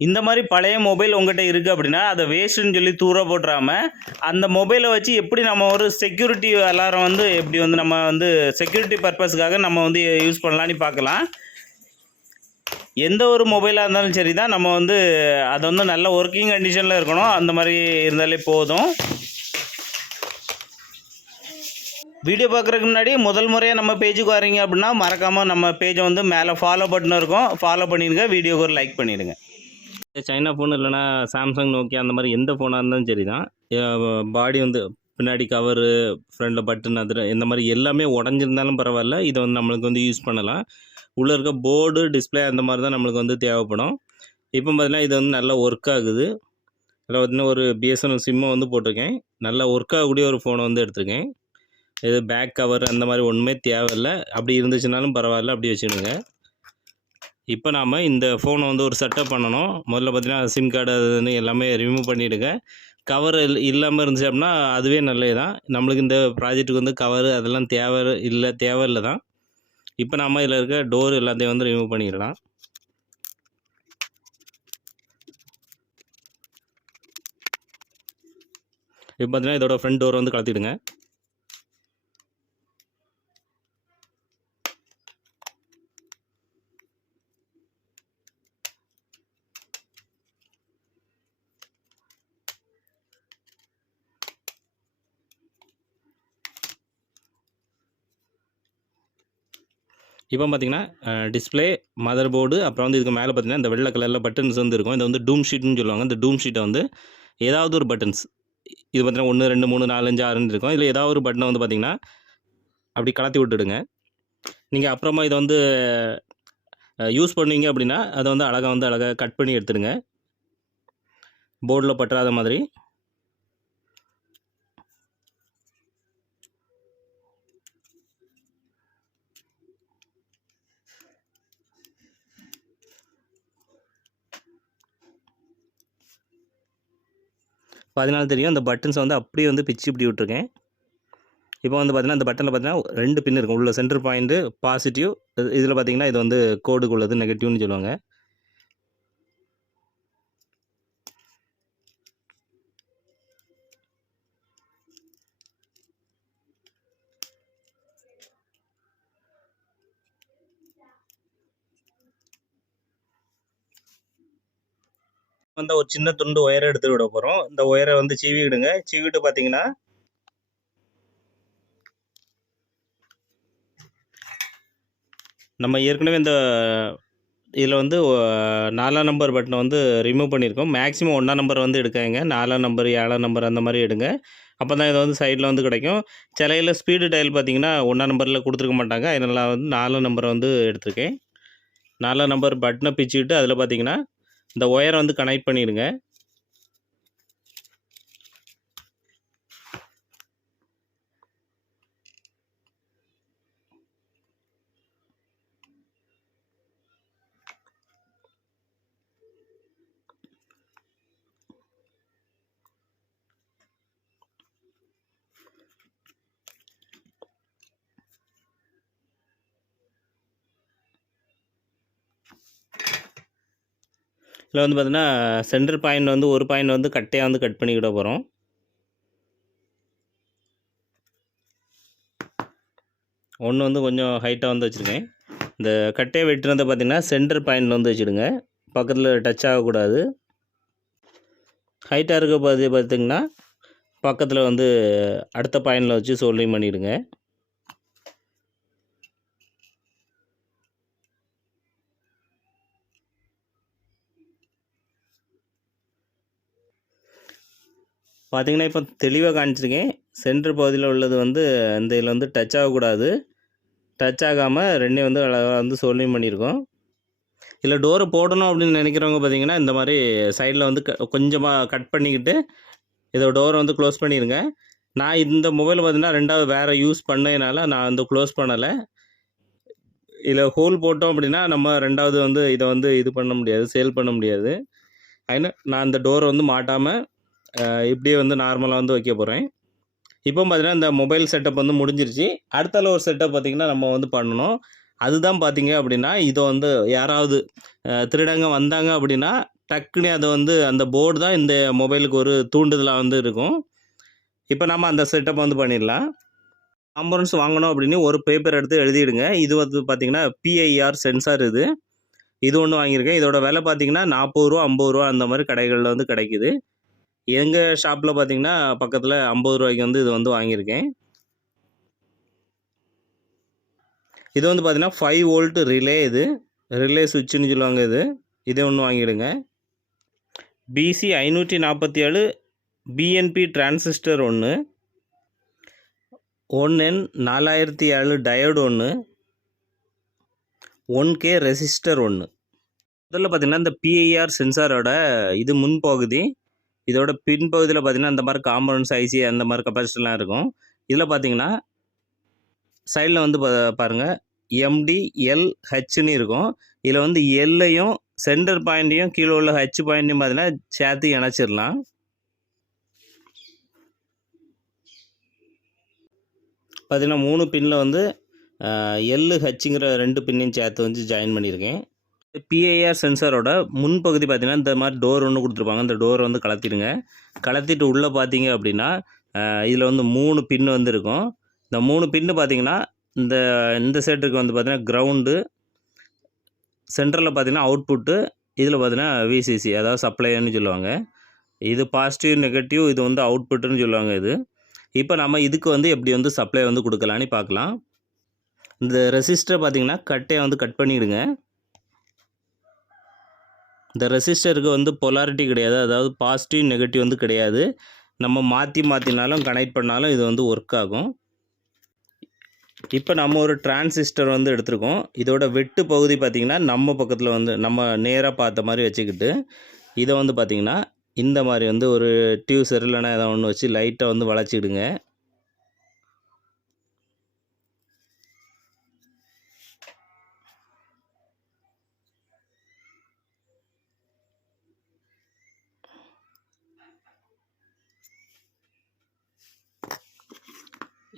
இந்த மாதிரி பழைய மொபைல் உங்கள்கிட்ட இருக்குது அப்படின்னா அதை வேஸ்ட்டுன்னு சொல்லி தூர போட்டுறாமல் அந்த மொபைலை வச்சு எப்படி நம்ம ஒரு செக்யூரிட்டி அலாரம் வந்து எப்படி வந்து நம்ம வந்து செக்யூரிட்டி பர்பஸ்க்காக நம்ம வந்து யூஸ் பண்ணலான்னு பார்க்கலாம். எந்த ஒரு மொபைலாக இருந்தாலும் சரி தான் நம்ம வந்து அதை வந்து நல்ல ஒர்க்கிங் கண்டிஷனில் இருக்கணும். அந்த மாதிரி இருந்தாலே போதும். வீடியோ பார்க்குறதுக்கு முன்னாடி முதல் முறையாக நம்ம பேஜுக்கு வரீங்க அப்படின்னா மறக்காமல் நம்ம பேஜை வந்து மேலே ஃபாலோ பட்டன் இருக்கும். ஃபாலோ பண்ணிடுங்க. வீடியோக்கு ஒரு லைக் பண்ணிடுங்க. சைனா ஃபோன் இல்லைனா சாம்சங் நோக்கியா அந்த மாதிரி எந்த ஃபோனாக இருந்தாலும் சரி தான் பாடி வந்து பின்னாடி கவரு ஃப்ரண்டில் பட்டன் அது இந்த மாதிரி எல்லாமே உடஞ்சிருந்தாலும் பரவாயில்ல. இதை வந்து நம்மளுக்கு வந்து யூஸ் பண்ணலாம். உள்ளே இருக்க போர்டு டிஸ்ப்ளே அந்த மாதிரி தான் நம்மளுக்கு வந்து தேவைப்படும். இப்போ பார்த்தீங்கன்னா இது வந்து நல்லா ஒர்க் ஆகுது. இதில் பார்த்தீங்கன்னா ஒரு பிஎஸ்என்எல் சிம்மை வந்து போட்டிருக்கேன். நல்லா ஒர்க் ஆகக்கூடிய ஒரு ஃபோனை வந்து எடுத்திருக்கேன். இது பேக் கவர் அந்த மாதிரி ஒன்றுமே தேவையில்ல. அப்படி இருந்துச்சுனாலும் பரவாயில்ல. அப்படி வச்சுக்கணுங்க. இப்போ நாம் இந்த ஃபோனை வந்து ஒரு செட்டப் பண்ணணும். முதல்ல பார்த்தீங்கன்னா சிம் கார்டு அது எல்லாமே ரிமூவ் பண்ணிவிடுங்க கவர் இல்லாமல் இருந்துச்சு அப்படின்னா அதுவே நல்லது தான் நம்மளுக்கு இந்த ப்ராஜெக்ட்டுக்கு வந்து கவர் அதெல்லாம் தேவை இல்லை தேவையில்லை தான். இப்போ நாம் இதில் இருக்க டோர் எல்லாத்தையும் வந்து ரிமூவ் பண்ணிடலாம். இப்போ பார்த்தீங்கன்னா இதோட ஃப்ரண்ட் டோர் வந்து கலத்திடுங்க இப்போ பார்த்தீங்கன்னா டிஸ்பிளே மதர் போர்டு அப்புறம் வந்து இதுக்கு மேலே பார்த்தீங்கன்னா இந்த வெள்ளை கலரில் பட்டன்ஸ் வந்து இருக்கும். இது வந்து டூம் ஷீட்னு சொல்லுவாங்க. இந்த டூம் ஷீட்டை வந்து ஏதாவது ஒரு பட்டன்ஸ் இது பார்த்தீங்கன்னா ஒன்று ரெண்டு மூணு நாலு அஞ்சு ஆறுன்னு இருக்கும். இதில் ஏதாவது ஒரு பட்டனை வந்து பார்த்தீங்கன்னா அப்படி கலத்தி விட்டுடுங்க. நீங்கள் அப்புறமா இதை வந்து யூஸ் பண்ணுவீங்க அப்படின்னா அதை வந்து அழகாக வந்து அழகாக கட் பண்ணி எடுத்துடுங்க. போர்டில் பற்றாத மாதிரி. பதினாலு தெரியும். அந்த பட்டன்ஸை வந்து அப்படியே வந்து பிச்சு இப்படி விட்ருக்கேன் இப்போ வந்து பார்த்தீங்கன்னா அந்த பட்டனில் பார்த்தீங்கன்னா ரெண்டு பின் இருக்கும். உள்ள சென்டர் பாயிண்ட்டு பாசிட்டிவ் இதில் பார்த்தீங்கன்னா இது வந்து கோடுக்கு உள்ளது நெகட்டிவ்னு சொல்லுவாங்க. வந்து ஒரு சின்ன துண்டு ஒயரை எடுத்து விட போகிறோம் இந்த ஒயரை வந்து சீவி சீவிட்டு பார்த்தீங்கன்னா நம்ம ஏற்கனவே இந்த இதில் வந்து நாலாம் நம்பர் பட்டனை வந்து ரிமூவ் பண்ணியிருக்கோம். மேக்ஸிமம் ஒன்றாம் நம்பர் வந்து எடுக்காங்க நாலாம் நம்பர் ஏழாம் நம்பர் அந்த மாதிரி எடுங்க. அப்போ தான் இது வந்து சைடில் வந்து கிடைக்கும். சிலையில் ஸ்பீடு டயல் பார்த்தீங்கன்னா ஒன்றாம் நம்பரில் கொடுத்துருக்க மாட்டாங்க. அதனால் வந்து நாலாம் நம்பரை வந்து எடுத்திருக்கேன். நாலாம் நம்பர் பட்டனை பிச்சுக்கிட்டு அதில் பார்த்தீங்கன்னா இந்த ஒயரை வந்து கனெக்ட் பண்ணிடுங்க. இதில் வந்து பார்த்திங்கன்னா சென்டர் பாயிண்ட் வந்து ஒரு பாயிண்ட் வந்து கட்டையாக வந்து கட் பண்ணிக்கிட போகிறோம் ஒன்று வந்து கொஞ்சம் ஹைட்டாக வந்து வச்சுருக்கேன். இந்த கட்டையை வெட்டுனதை பார்த்தீங்கன்னா சென்டர் பாயிண்ட் வந்து வச்சுடுங்க. பக்கத்தில் டச் ஆகக்கூடாது. ஹைட்டாக இருக்க பார்த்து பார்த்திங்கன்னா பக்கத்தில் வந்து அடுத்த பாயிண்டில் வச்சு சோல்டிங் பண்ணிவிடுங்க பார்த்தீங்கன்னா இப்போ தெளிவாக காமிச்சிருக்கேன். சென்டர் பகுதியில் உள்ளது வந்து இந்த இதில் வந்து டச் ஆகக்கூடாது. டச் ஆகாமல் ரெண்டையும் வந்து அழகாக வந்து சோல்டிங் பண்ணியிருக்கோம். இதில் டோரை போடணும் அப்படின்னு நினைக்கிறவங்க பார்த்தீங்கன்னா இந்த மாதிரி சைடில் வந்து க கொஞ்சமாக கட் பண்ணிக்கிட்டு இதை டோரை வந்து க்ளோஸ் பண்ணிடுங்க நான் இந்த மொபைல் பார்த்தீங்கன்னா ரெண்டாவது வேறு யூஸ் பண்ணதுனால நான் வந்து க்ளோஸ் பண்ணலை. இதில் ஹோல் போட்டோம் அப்படின்னா நம்ம ரெண்டாவது வந்து இதை வந்து இது பண்ண முடியாது சேல் பண்ண முடியாது. அதனால் நான் இந்த டோரை வந்து மாட்டாமல் இப்படியே வந்து நார்மலாக வந்து வைக்க போகிறேன் இப்போ பார்த்தீங்கன்னா இந்த மொபைல் செட்டப் வந்து முடிஞ்சிருச்சு. அடுத்தால ஒரு செட்டப் பார்த்தீங்கன்னா நம்ம வந்து பண்ணணும். அதுதான் பார்த்தீங்க அப்படின்னா இதை வந்து யாராவது திருடங்க வந்தாங்க அப்படின்னா டக்குன்னு அதை வந்து அந்த போர்டு தான் இந்த மொபைலுக்கு ஒரு தூண்டுதலாக வந்து இருக்கும். இப்போ நம்ம அந்த செட்டப் வந்து பண்ணிடலாம். ஆம்புலன்ஸ் வாங்கணும் அப்படின்னு ஒரு பேப்பர் எடுத்து எழுதிடுங்க. இது வந்து பார்த்தீங்கன்னா பிஐஆர் சென்சார் இது. இது ஒன்று வாங்கியிருக்கேன். இதோட விலை பார்த்தீங்கன்னா நாற்பது ரூபா ஐம்பது ரூபா அந்த மாதிரி கடைகளில் வந்து கிடைக்குது. எங்கள் ஷாப்பில் பார்த்தீங்கன்னா பக்கத்தில் ஐம்பது ரூபாய்க்கு வந்து இது வந்து வாங்கியிருக்கேன். இது வந்து பார்த்தீங்கன்னா ஃபைவ் வோல்ட் ரிலே இது. ரிலே சுவிட்சுன்னு சொல்லுவாங்க இது. இதே ஒன்று வாங்கிடுங்க. பிசி ஐநூற்றி நாற்பத்தி ஏழு பிஎன்பி டிரான்சிஸ்டர் ஒன்று ஒன் என் நாலாயிரத்தி ஏழு டயோடு ஒன்று ஒன் கே ரெசிஸ்டர் ஒன்று முதல்ல பார்த்தீங்கன்னா இந்த பிஐஆர் சென்சாரோட இது முன்பகுதி இதோட பின்பகுதியில் பார்த்தீங்கன்னா இந்த மாதிரி காம்பவுண்ட்ஸ் ஐசி அந்த மாதிரி கெப்பாசிட்டிலாம் இருக்கும். இதில் பார்த்தீங்கன்னா சைடில் வந்து பா பாருங்கள் எம்டி எல் ஹெச்னு இருக்கும். இதில் வந்து எல்லையும் சென்டர் பாயிண்ட்டையும் கீழே உள்ள ஹெச் பாயிண்ட்டையும் பார்த்தீங்கன்னா சேர்த்து இணைச்சிடலாம். பார்த்தீங்கன்னா மூணு பின்னில் வந்து எல்லு ஹெச்சுங்கிற ரெண்டு பின்னையும் சேர்த்து வந்து ஜாயின் பண்ணியிருக்கேன். பிஐஆர் சென்சாரோட முன்பகுதி பார்த்திங்கன்னா இந்த மாதிரி டோர் ஒன்று கொடுத்துருப்பாங்க. இந்த டோரை வந்து கலத்திடுங்க. கலத்திட்டு உள்ளே பார்த்தீங்க அப்படின்னா இதில் வந்து மூணு பின் வந்து இருக்கும் இந்த மூணு பின்னு பார்த்தீங்கன்னா இந்த இந்த சைடுக்கு வந்து பார்த்திங்கன்னா கிரவுண்டு சென்டரில் பார்த்தீங்கன்னா அவுட்புட்டு இதில் பார்த்தீங்கன்னா விசிசி அதாவது சப்ளைன்னு சொல்லுவாங்க. இது பாசிட்டிவ் நெகட்டிவ் இது வந்து அவுட்புட்டுன்னு சொல்லுவாங்க இது. இப்போ நம்ம இதுக்கு வந்து எப்படி வந்து சப்ளை வந்து கொடுக்கலான்னு பார்க்கலாம் இந்த ரெசிஸ்டரை பார்த்தீங்கன்னா கட்டையை வந்து கட் பண்ணிவிடுங்க இந்த ரெசிஸ்டருக்கு வந்து பொலாரிட்டி கிடையாது. அதாவது பாசிட்டிவ் நெகட்டிவ் வந்து கிடையாது. நம்ம மாற்றி மாற்றினாலும் கனெக்ட் பண்ணாலும் இது வந்து ஒர்க் ஆகும். இப்போ நம்ம ஒரு டிரான்சிஸ்டர் வந்து எடுத்திருக்கோம். இதோட வெட்டு பகுதி பார்த்திங்கன்னா நம்ம பக்கத்தில் வந்து நம்ம நேராக பார்த்த மாதிரி வச்சுக்கிட்டு இதை வந்து பார்த்திங்கன்னா இந்த மாதிரி வந்து ஒரு டியூசர் இல்லைன்னா ஏதாவது ஒன்று வச்சு லைட்டாக வந்து வளைச்சிக்கிடுங்க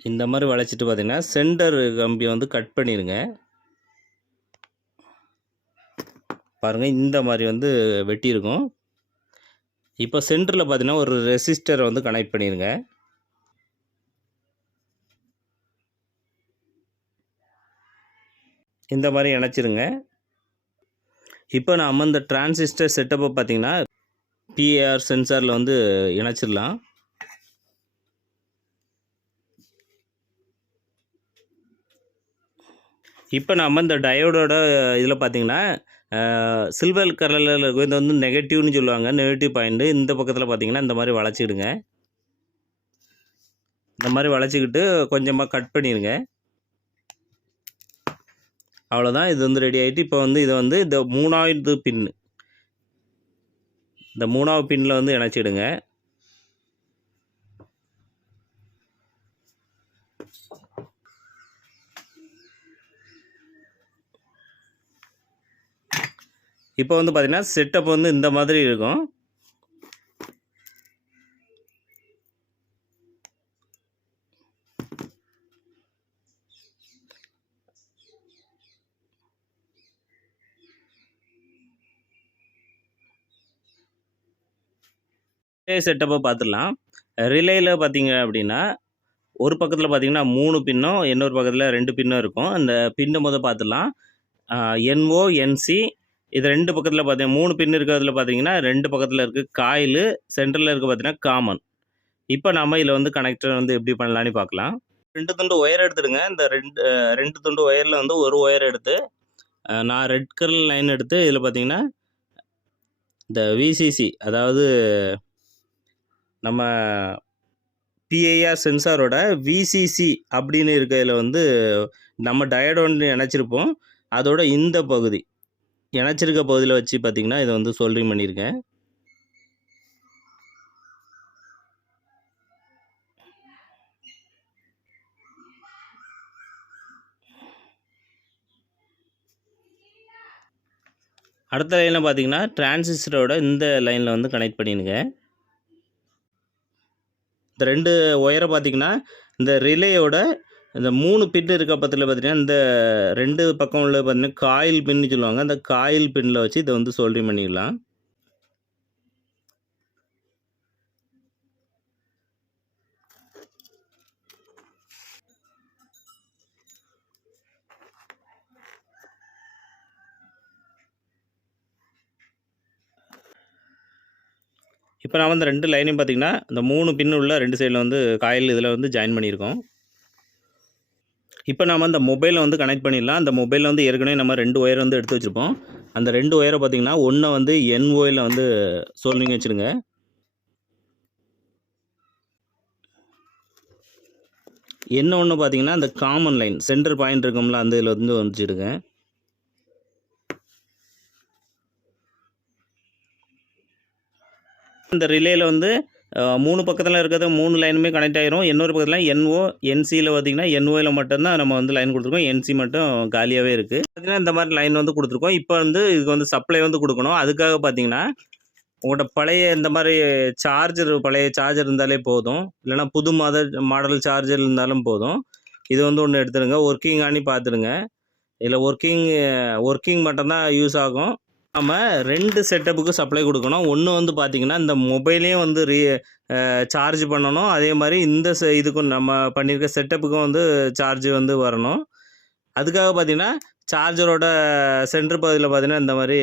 இந்த மாதிரி வளைச்சிட்டு பார்த்தீங்கன்னா சென்டர் கம்பியை வந்து கட் பண்ணிடுங்க பாருங்கள் இந்த மாதிரி வந்து வெட்டியிருக்கும். இப்போ சென்டரில் பார்த்தீங்கன்னா ஒரு ரெசிஸ்டரை வந்து கனெக்ட் பண்ணிடுங்க இந்த மாதிரி இணைச்சிருங்க. இப்போ நம்ம இந்த டிரான்சிஸ்டர் செட்டப்பை பார்த்தீங்கன்னா பிஏஆர் சென்சாரில் வந்து இணைச்சிடலாம். இப்போ நம்ம இந்த டயோடோட இதில் பார்த்தீங்கன்னா சில்வர் கலரில் இருக்கும் இது வந்து நெகட்டிவ்னு சொல்லுவாங்க. நெகட்டிவ் பாயிண்ட்டு இந்த பக்கத்தில் பார்த்தீங்கன்னா இந்த மாதிரி வளைச்சிடுங்க இந்த மாதிரி வளைச்சிக்கிட்டு கொஞ்சமாக கட் பண்ணிடுங்க அவ்வளோதான் இது வந்து ரெடி ஆகிட்டு இப்போ வந்து இதை வந்து இந்த மூணாவது பின்னு இந்த மூணாவது பின்னில் வந்து இணைச்சிடுங்க. இப்போ வந்து பார்த்தீங்கன்னா செட்டப் வந்து இந்த மாதிரி இருக்கும். செட்டப்பை பார்த்துடலாம் ரிலேயில் பார்த்தீங்க அப்படின்னா ஒரு பக்கத்தில் பார்த்தீங்கன்னா மூணு பின்னும் இன்னொரு பக்கத்தில் ரெண்டு பின்னும் இருக்கும். அந்த பின்னும் முதல் பார்த்துடலாம் என்ஓ என்சி இது ரெண்டு பக்கத்தில் பார்த்தீங்கன்னா மூணு பின் இருக்கிறதுல பார்த்தீங்கன்னா ரெண்டு பக்கத்தில் இருக்குது காயில் சென்டரில் இருக்க பார்த்தீங்கன்னா காமன் இப்போ நம்ம இதில் வந்து கனெக்டர் வந்து எப்படி பண்ணலான்னு பார்க்கலாம் ரெண்டு துண்டு ஒயர் எடுத்துடுங்க. இந்த ரெண்டு ரெண்டு துண்டு ஒயரில் வந்து ஒரு ஒயர் எடுத்து நான் ரெட் கலர் லைன் எடுத்து இதில் பார்த்தீங்கன்னா இந்த விசிசி அதாவது நம்ம பிஐஆர் சென்சாரோட விசிசி அப்படின்னு இருக்கிறதுல வந்து நம்ம டயட் ஒன்று அதோட இந்த பகுதி. இணைச்சிருக்க பகுதியில் வச்சு பார்த்தீங்கன்னா இதை வந்து சோல்டரிங் பண்ணியிருக்கேன். அடுத்த லைனில் பார்த்தீங்கன்னா டிரான்சிஸ்டரோட இந்த லைனில் வந்து கனெக்ட் பண்ணிடுங்க இந்த ரெண்டு ஒயரை பார்த்தீங்கன்னா இந்த ரிலேயோட இந்த மூணு பின் இருக்க பக்கத்தில் பார்த்தீங்கன்னா இந்த ரெண்டு பக்கம் உள்ள பார்த்தீங்கன்னா காயில் பின்னு சொல்லுவாங்க. அந்த காயில் பின்னில் வச்சு இதை வந்து சோல்டரிங் பண்ணிக்கலாம் இப்போ நான் வந்து ரெண்டு லைனையும் பார்த்தீங்கன்னா இந்த மூணு பின்னு உள்ள ரெண்டு சைடில் வந்து காயில் இதில் வந்து ஜாயின் பண்ணியிருக்கோம். இப்போ நம்ம அந்த மொபைலை வந்து கனெக்ட் பண்ணிடலாம். அந்த மொபைலில் வந்து ஏற்கனவே நம்ம ரெண்டு ஒயர் வந்து எடுத்து வச்சுருப்போம். அந்த ரெண்டு ஒயரை பார்த்தீங்கன்னா ஒன்றை வந்து என் ஒயில் வந்து சொல்லிங்க வச்சுருங்க என்ன ஒன்று பார்த்தீங்கன்னா அந்த காமன் லைன் சென்டர் பாயிண்ட் இருக்கும்ல அந்த இதில் வந்து வந்துச்சுடுங்க இந்த ரிலேயில் வந்து மூணு பக்கத்தில் இருக்கிறது மூணு லைனுமே கனெக்ட் ஆயிரும். இன்னொரு பக்கத்தில் என்ஓ என்சியில் பார்த்தீங்கன்னா என்ஓயில் மட்டும்தான் நம்ம வந்து லைன் கொடுத்துருக்கோம். என்சி மட்டும் காலியாகவே இருக்குது பார்த்தீங்கன்னா இந்த மாதிரி லைன் வந்து கொடுத்துருக்கோம். இப்போ வந்து இதுக்கு வந்து சப்ளை வந்து கொடுக்கணும். அதுக்காக பார்த்தீங்கன்னா உங்கள்கிட்ட பழைய இந்த மாதிரி சார்ஜர் பழைய சார்ஜர் இருந்தாலே போதும். இல்லைனா புது மாடல் மாடல் சார்ஜர் இருந்தாலும் போதும். இது வந்து ஒன்று எடுத்துடுங்க. ஒர்க்கிங் ஆனி பார்த்துடுங்க. இதில் ஒர்க்கிங் ஒர்க்கிங் மட்டும்தான் யூஸ் ஆகும். நம்ம ரெண்டு செட்டப்புக்கு சப்ளை கொடுக்கணும். ஒன்று வந்து பார்த்திங்கன்னா இந்த மொபைலையும் வந்து ரீ சார்ஜ் பண்ணணும். அதே மாதிரி இந்த செ- இதுக்கும் நம்ம பண்ணியிருக்க செட்டப்புக்கும் வந்து சார்ஜ் வந்து வரணும். அதுக்காக பார்த்தீங்கன்னா சார்ஜரோட சென்டர் பகுதியில் பார்த்தீங்கன்னா இந்த மாதிரி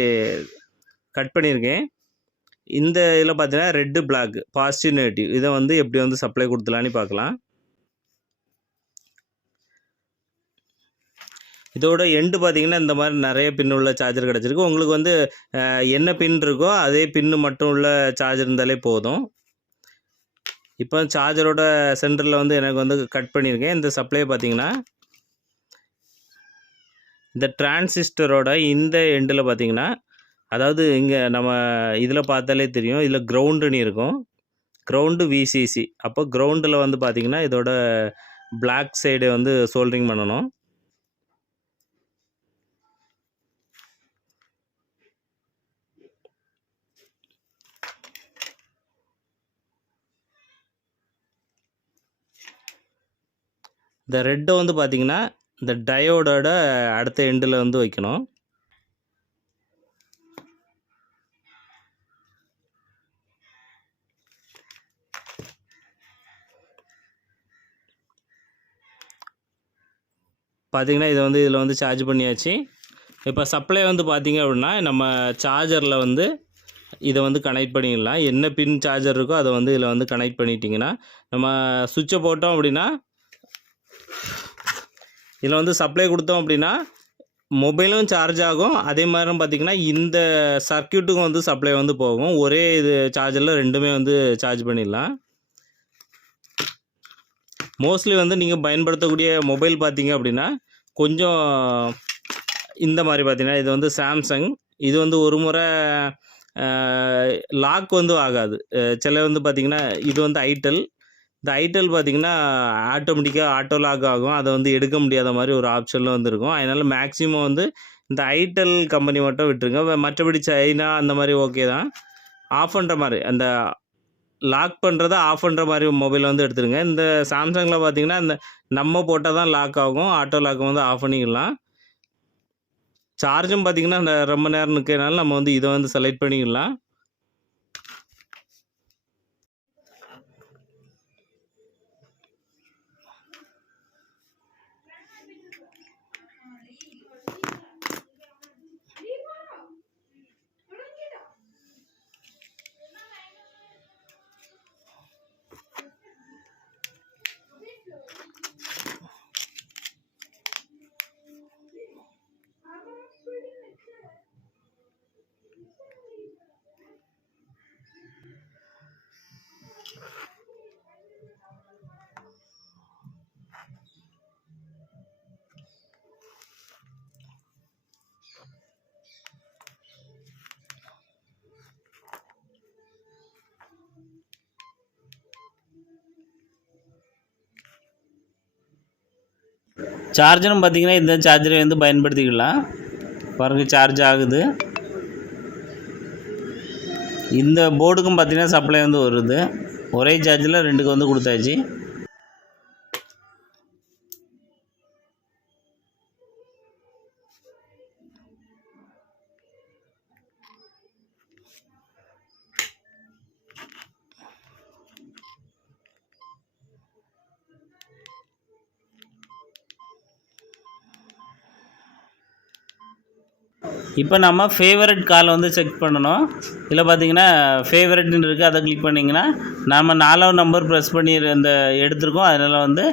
கட் பண்ணியிருக்கேன் இந்த இதில் பார்த்தீங்கன்னா ரெட்டு பிளாக் பாசிட்டிவ் நெகட்டிவ் இதை வந்து எப்படி வந்து சப்ளை கொடுத்துலான்னு பார்க்கலாம் இதோட எண்டு பார்த்தீங்கன்னா இந்த மாதிரி நிறைய பின் உள்ள சார்ஜர் கிடச்சிருக்கு. உங்களுக்கு வந்து என்ன பின் இருக்கோ அதே பின்னு மட்டும் உள்ள சார்ஜர் இருந்தாலே போதும். இப்போ சார்ஜரோட சென்டரில் வந்து எனக்கு வந்து கட் பண்ணியிருக்கேன். இந்த சப்ளை பார்த்தீங்கன்னா இந்த டிரான்சிஸ்டரோட இந்த எண்டில் பார்த்தீங்கன்னா அதாவது இங்கே நம்ம இதில் பார்த்தாலே தெரியும். இதில் கிரவுண்டுன்னு இருக்கும். கிரவுண்டு விசிசி அப்போ கிரவுண்டில் வந்து பார்த்தீங்கன்னா இதோட பிளாக் சைடு வந்து சோல்டரிங் பண்ணணும். இந்த ரெட்டை வந்து பார்த்திங்கன்னா இந்த டயோடோட அடுத்த எண்டில் வந்து வைக்கணும். பார்த்தீங்கன்னா இதை வந்து இதில் வந்து சார்ஜ் பண்ணியாச்சு. இப்போ சப்ளை வந்து பார்த்திங்க அப்படின்னா நம்ம சார்ஜரில் வந்து இதை வந்து கனெக்ட் பண்ணிடலாம். என்ன பின் சார்ஜர் இருக்கோ அதை வந்து இதில் வந்து கனெக்ட் பண்ணிட்டிங்கன்னா நம்ம சுவிட்சை போட்டோம் அப்படின்னா இதில் வந்து சப்ளை கொடுத்தோம் அப்படின்னா மொபைலும் சார்ஜ் ஆகும். அதே மாதிரி பார்த்தீங்கன்னா இந்த சர்க்கியூட்டுக்கும் வந்து சப்ளை வந்து போகும். ஒரே இது சார்ஜரில் ரெண்டுமே வந்து சார்ஜ் பண்ணிடலாம். மோஸ்ட்லி வந்து நீங்கள் பயன்படுத்தக்கூடிய மொபைல் பார்த்தீங்க அப்படின்னா கொஞ்சம் இந்த மாதிரி பார்த்தீங்கன்னா இது வந்து சாம்சங் இது வந்து ஒரு முறை லாக் வந்து ஆகாது. சில வந்து பார்த்தீங்கன்னா இது வந்து ஐட்டல் இந்த ஐட்டல் பார்த்திங்கன்னா ஆட்டோமேட்டிக்காக ஆட்டோ லாக் ஆகும். அதை வந்து எடுக்க முடியாத மாதிரி ஒரு ஆப்ஷனில் வந்துருக்கும். அதனால் மேக்ஸிமம் வந்து இந்த ஐட்டல் கம்பெனி மட்டும் விட்டுருங்க. மற்றபடி சைனா அந்த மாதிரி ஓகே தான். ஆஃப் பண்ணுற மாதிரி அந்த லாக் பண்ணுறத ஆஃப் பண்ணுற மாதிரி மொபைல் வந்து எடுத்துருங்க. இந்த சாம்சங்கில் பார்த்தீங்கன்னா இந்த நம்ம போட்டால் தான் லாக் ஆகும். ஆட்டோ லாக் வந்து ஆஃப் பண்ணிக்கலாம். சார்ஜும் பார்த்தீங்கன்னா இந்த ரொம்ப நேரம் நிற்கிறனால நம்ம வந்து இதை வந்து செலக்ட் பண்ணிக்கலாம். சார்ஜரும் பார்த்தீங்கன்னா இந்த சார்ஜரை வந்து பயன்படுத்திக்கலாம். பாருங்கள் சார்ஜ் ஆகுது. இந்த போர்டுக்கும் பார்த்தீங்கன்னா சப்ளை வந்து வருது. ஒரே சார்ஜில் ரெண்டுக்கு வந்து கொடுத்தாச்சு. இப்போ நம்ம ஃபேவரட் கால் வந்து செக் பண்ணணும். இதில் பார்த்தீங்கன்னா ஃபேவரட்னு இருக்குது அதை கிளிக் பண்ணிங்கன்னா நம்ம நாலாவது நம்பர் ப்ரெஸ் பண்ணி அந்த எடுத்திருக்கோம். அதனால் வந்து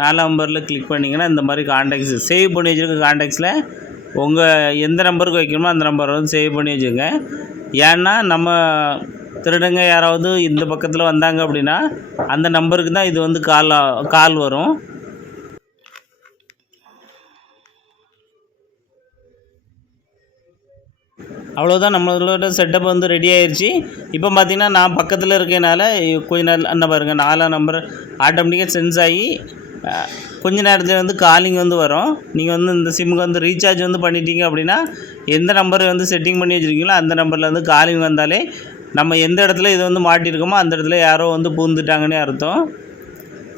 நாலாம் நம்பரில் கிளிக் பண்ணிங்கன்னா இந்த மாதிரி காண்டாக்ட்ஸ் சேவ் பண்ணி வச்சுருக்க காண்டாக்ட்ஸில் உங்கள் எந்த நம்பருக்கு வைக்கணுமோ அந்த நம்பரை வந்து சேவ் பண்ணி வச்சுக்கோங்க. ஏன்னா நம்ம திருடங்க யாராவது இந்த பக்கத்தில் வந்தாங்க அப்படின்னா அந்த நம்பருக்கு தான் இது வந்து கால் கால் வரும். அவ்வளோதான் நம்மளோட செட்டப் வந்து ரெடி ஆயிடுச்சு இப்போ பார்த்திங்கன்னா நான் பக்கத்தில் இருக்கனால கொஞ்ச நேரம் அந்த பாருங்க நாலாம் நம்பர் ஆட்டோமேட்டிக்காக சென்ஸ் ஆகி கொஞ்ச நேரத்தில் வந்து காலிங் வந்து வரும். நீங்கள் வந்து இந்த சிம்முக்கு வந்து ரீசார்ஜ் வந்து பண்ணிட்டீங்க அப்படின்னா எந்த நம்பரை வந்து செட்டிங் பண்ணி வச்சுருக்கீங்களோ அந்த நம்பரில் வந்து காலிங் வந்தாலே நம்ம எந்த இடத்துல இது வந்து மாட்டியிருக்கோமோ அந்த இடத்துல யாரோ வந்து பூந்துட்டாங்கன்னே அர்த்தம்.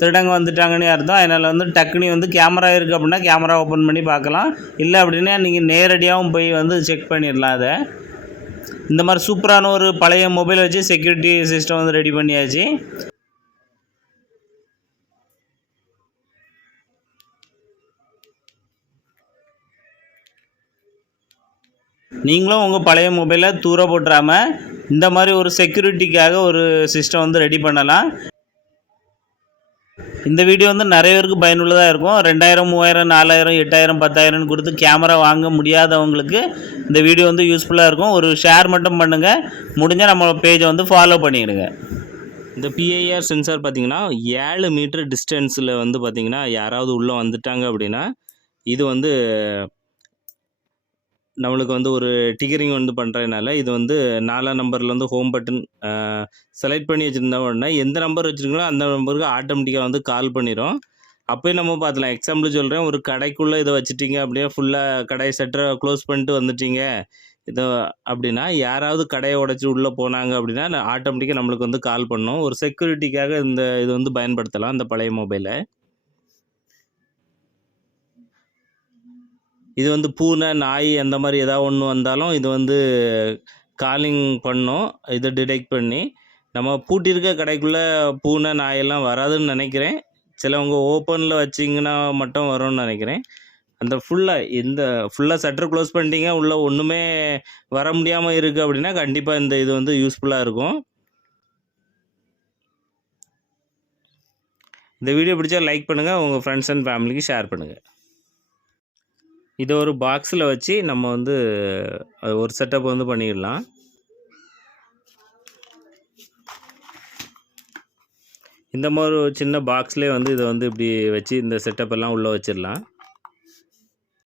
திருடங்க வந்துட்டாங்கன்னு அர்த்தம். அதனால் வந்து டக்குனி வந்து கேமரா இருக்குது அப்படின்னா கேமரா ஓப்பன் பண்ணி பார்க்கலாம். இல்லை அப்படின்னா நீங்கள் நேரடியாகவும் போய் வந்து செக் பண்ணிடலாம் அதை. இந்த மாதிரி சூப்பரான ஒரு பழைய மொபைல் வச்சு செக்யூரிட்டி சிஸ்டம் வந்து ரெடி பண்ணியாச்சு. நீங்களும் உங்கள் பழைய மொபைலை தூர போட்டுறாமல் இந்த மாதிரி ஒரு செக்யூரிட்டிக்காக ஒரு சிஸ்டம் வந்து ரெடி பண்ணலாம். இந்த வீடியோ வந்து நிறைய பேருக்கு பயனுள்ளதாக இருக்கும். ரெண்டாயிரம் மூவாயிரம் நாலாயிரம் எட்டாயிரம் பத்தாயிரம்னு கொடுத்து கேமரா வாங்க முடியாதவங்களுக்கு இந்த வீடியோ வந்து யூஸ்ஃபுல்லாக இருக்கும். ஒரு ஷேர் மட்டும் பண்ணுங்கள் முடிஞ்சால் நம்ம பேஜை வந்து ஃபாலோ பண்ணிடுங்க. இந்த பிஐஆர் சென்சார் பார்த்தீங்கன்னா ஏழு மீட்டர் டிஸ்டன்ஸில் வந்து பார்த்தீங்கன்னா யாராவது உள்ளே வந்துட்டாங்க அப்படின்னா இது வந்து நம்மளுக்கு வந்து ஒரு டிகரிங் வந்து பண்ணுறதுனால இது வந்து நாலாம் நம்பரில் வந்து ஹோம் பட்டன் செலக்ட் பண்ணி வச்சுருந்த உடனே எந்த நம்பர் வச்சுருக்கீங்களோ அந்த நம்பருக்கு ஆட்டோமேட்டிக்காக வந்து கால் பண்ணிடும் அப்போயும் நம்ம பார்த்துலாம் எக்ஸாம்பிள் சொல்கிறேன் ஒரு கடைக்குள்ளே இதை வச்சுட்டீங்க அப்படியே ஃபுல்லாக கடை செட்டரை க்ளோஸ் பண்ணிட்டு வந்துட்டீங்க. இதை அப்படின்னா யாராவது கடையை உடச்சி உள்ளே போனாங்க அப்படின்னா ஆட்டோமேட்டிக்காக நம்மளுக்கு வந்து கால் பண்ணும். ஒரு செக்யூரிட்டிக்காக இந்த இது வந்து பயன்படுத்தலாம். அந்த பழைய மொபைலை இது வந்து பூனை நாய் அந்த மாதிரி ஏதாவது ஒன்று வந்தாலும் இது வந்து காலிங் பண்ணும். இதை டிடெக்ட் பண்ணி. நம்ம பூட்டியிருக்க கடைக்குள்ளே பூனை நாயெல்லாம் வராதுன்னு நினைக்கிறேன். சிலவங்க ஓப்பனில் வச்சிங்கன்னா மட்டும் வரும்னு நினைக்கிறேன். அந்த ஃபுல்லாக இந்த ஃபுல்லாக சட்டர் க்ளோஸ் பண்ணிட்டீங்க உள்ளே ஒன்றுமே வர முடியாமல் இருக்குது அப்படின்னா கண்டிப்பாக இந்த இது வந்து யூஸ்ஃபுல்லாக இருக்கும். இந்த வீடியோ பிடிச்சா லைக் பண்ணுங்கள் உங்கள் ஃப்ரெண்ட்ஸ் அண்ட் ஃபேமிலிக்கு ஷேர் பண்ணுங்கள் இதை ஒரு பாக்ஸில் வச்சு நம்ம வந்து அது ஒரு செட்டப் வந்து பண்ணிடலாம். இந்த மாதிரி ஒரு சின்ன பாக்ஸ்லேயே வந்து இதை வந்து இப்படி வச்சு இந்த செட்டப் எல்லாம் உள்ளே வச்சிடலாம்.